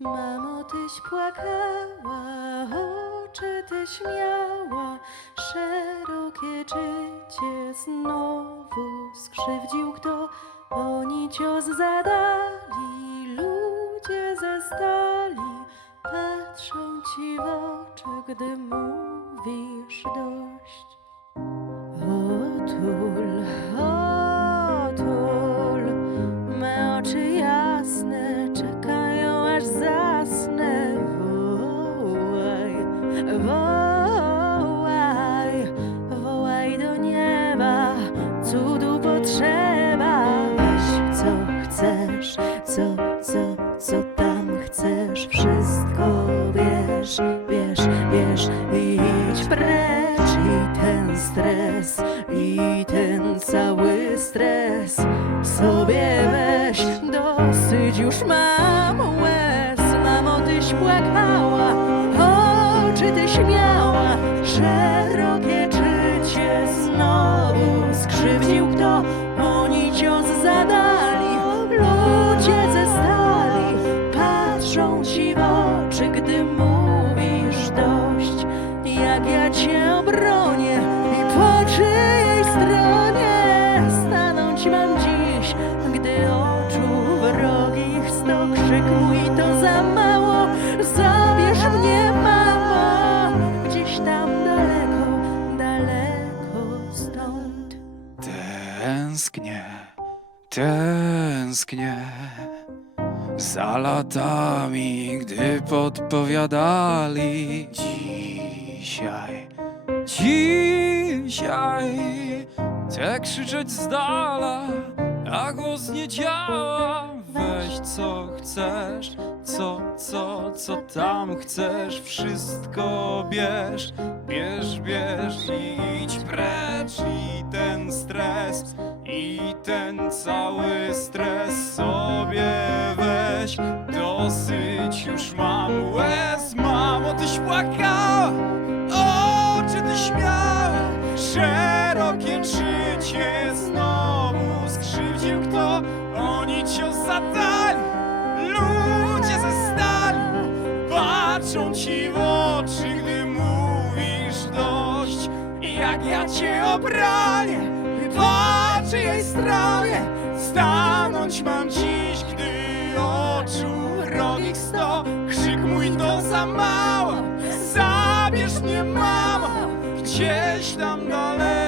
Mamo, tyś płakała, oczy tyś miała, szerokie życie znowu skrzywdził kto, oni cios zadali, ludzie ze stali, patrzą ci w oczy, gdy mówisz dość. Otul, otul, co, co, co tam chcesz, wszystko bierz, bierz i idź precz. I ten stres, i ten cały stres sobie weź, dosyć już mam łez. Mamo, tyś płakała, oczy tyś miała, szerokie cię obronię i po czyjej stronie stanąć mam dziś, gdy oczu wrogich sto krzyk mój to za mało, zabierz mnie mamo, gdzieś tam daleko, daleko stąd. Tęsknię, tęsknię za latami, gdy podpowiadali dzisiaj, dzisiaj chcę krzyczeć z dala, a głos nie działa. Weź co chcesz, co, co, co tam chcesz, wszystko bierz, bierz, bierz i idź precz i ten stres, i ten cały stres sobie weź, dosyć już mam łez, mamo, tyś płakała, ludzie ze stali, patrzą ci w oczy, gdy mówisz dość, jak ja cię obronię, po czyjej stronie stanąć mam dziś, gdy oczu wrogich sto, krzyk mój to za mało, zabierz mnie mamo, gdzieś tam daleko.